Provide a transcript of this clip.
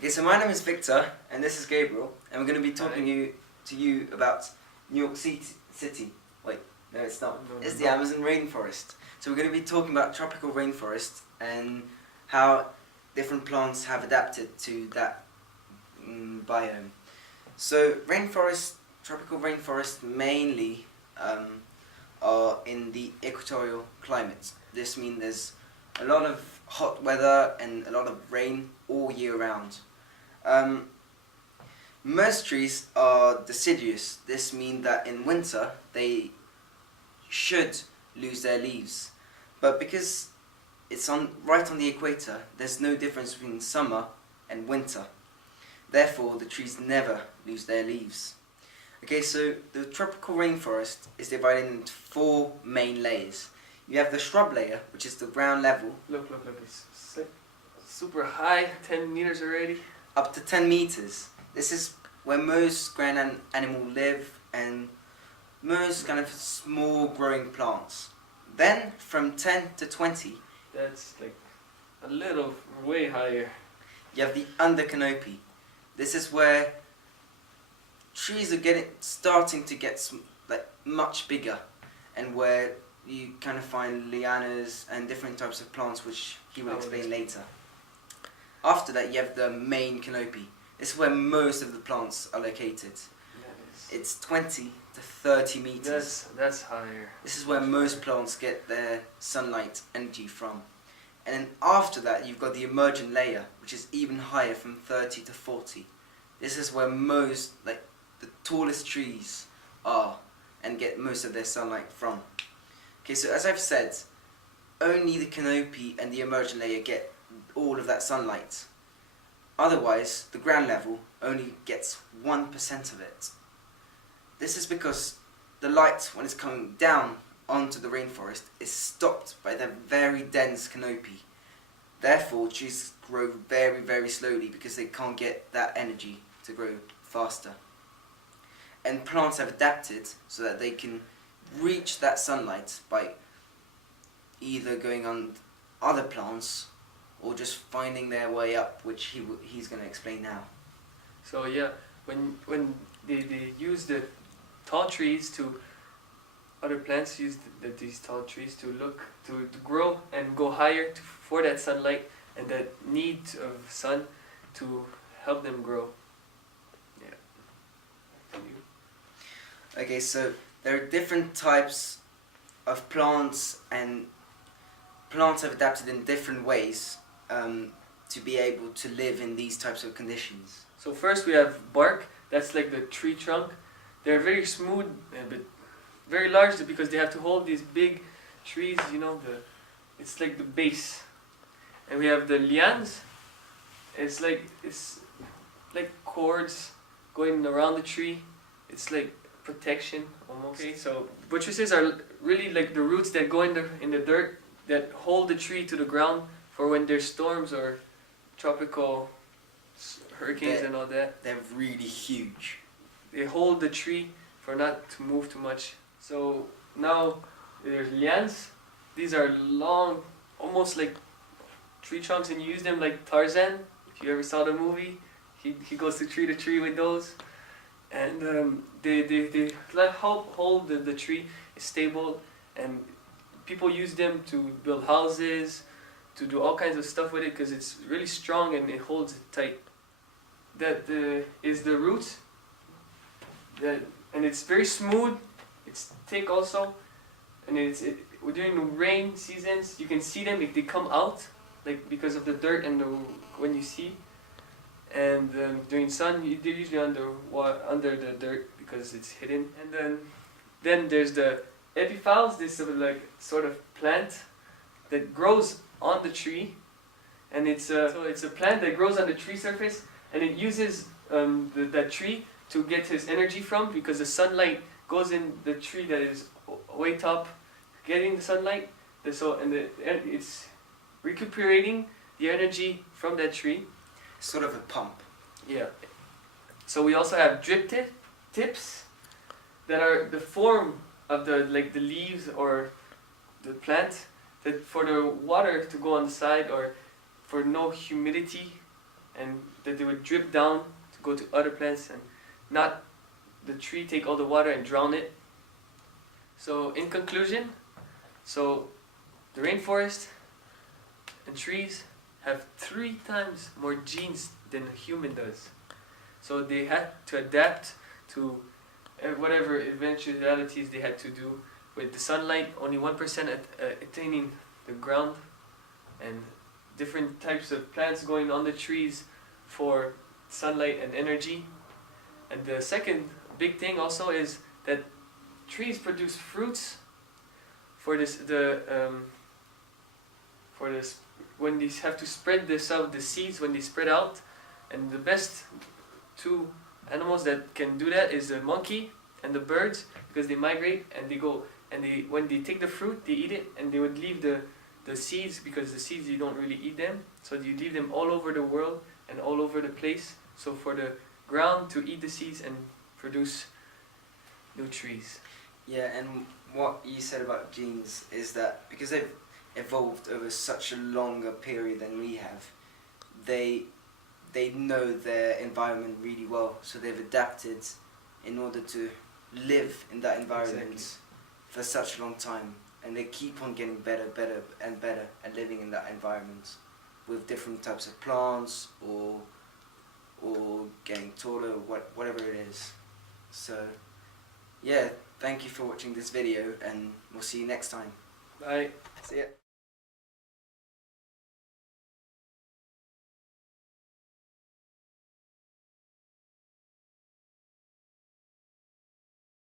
Okay, so my name is Victor, and this is Gabriel, and we're going to be talking to you about New York City. Wait, no it's not. It's the Amazon rainforest. So we're going to be talking about tropical rainforest and how different plants have adapted to that biome. So tropical rainforests mainly are in the equatorial climate. This means there's a lot of hot weather and a lot of rain all year round. Most trees are deciduous. This means that in winter they should lose their leaves, but because it's right on the equator, there's no difference between summer and winter. Therefore, the trees never lose their leaves. Okay, so the tropical rainforest is divided into 4 main layers. You have the shrub layer, which is the ground level. Look, it's super high, 10 meters already. Up to 10 meters. This is where most ground animals live and most kind of small growing plants. Then from 10 to 20, that's like a little way higher. You have the under canopy. This is where trees are starting to get much bigger, and where you kind of find lianas and different types of plants, which he will explain later. After that, you have the main canopy. This is where most of the plants are located. It's 20 to 30 meters. That's higher. This is where most plants get their sunlight energy from. And then after that, you've got the emergent layer, which is even higher, from 30 to 40. This is where most, the tallest trees are and get most of their sunlight from. Okay, so as I've said, only the canopy and the emergent layer get all of that sunlight. Otherwise, the ground level only gets 1% of it. This is because the light, when it's coming down onto the rainforest, is stopped by the very dense canopy. Therefore, trees grow very, very slowly because they can't get that energy to grow faster. And plants have adapted so that they can reach that sunlight by either going on other plants or just finding their way up, which he's going to explain now. So yeah, when they use the tall trees to, other plants use these tall trees to grow and go higher for that sunlight and that need of sun to help them grow. Yeah. Okay, so there are different types of plants, and plants have adapted in different ways to be able to live in these types of conditions. So first we have bark. That's like the tree trunk. They're very smooth but very large because they have to hold these big trees. It's like the base. And we have the lianes. It's like cords going around the tree. It's like protection almost. Okay, so buttresses are really like the roots that go in the dirt that hold the tree to the ground for when there's storms or tropical hurricanes and all that. They're really huge. They hold the tree for not to move too much. So now there's lianes. These are long, almost like tree trunks, and you use them like Tarzan. If you ever saw the movie, he goes to tree with those. And they help hold the tree stable, and people use them to build houses, to do all kinds of stuff with it because it's really strong and it holds it tight. That is the roots. And it's very smooth. It's thick also, and during the rain seasons you can see them if they come out, like because of the dirt and when you see. And during sun, they're usually under the dirt because it's hidden. And then there's the epiphytes. This sort of plant that grows on the tree, and it's a plant that grows on the tree surface, and it uses that tree to get his energy from, because the sunlight goes in the tree that is way top, getting the sunlight. It's recuperating the energy from that tree. Sort of a pump. Yeah. So we also have drip tips that are the form of the leaves or the plant, that for the water to go on the side, or for no humidity and that they would drip down to go to other plants and not the tree take all the water and drown it. So in conclusion, so the rainforest and trees have 3 times more genes than a human does. So they had to adapt to whatever eventualities they had to do with the sunlight, only 1% attaining the ground, and different types of plants going on the trees for sunlight and energy. And the second big thing also is that trees produce fruits for when they have to spread the seeds when they spread out. And the best 2 animals that can do that is the monkey and the birds, because they migrate and they go and when they take the fruit they eat it, and they would leave the seeds, because the seeds you don't really eat them, so you leave them all over the world and all over the place, so for the ground to eat the seeds and produce new trees. Yeah, and what you said about genes is that because they've evolved over such a longer period than we have, they know their environment really well, so they've adapted in order to live in that environment for such a long time, and they keep on getting better and better at living in that environment with different types of plants or getting taller, whatever it is. So yeah, thank you for watching this video, and we'll see you next time. Bye. See ya.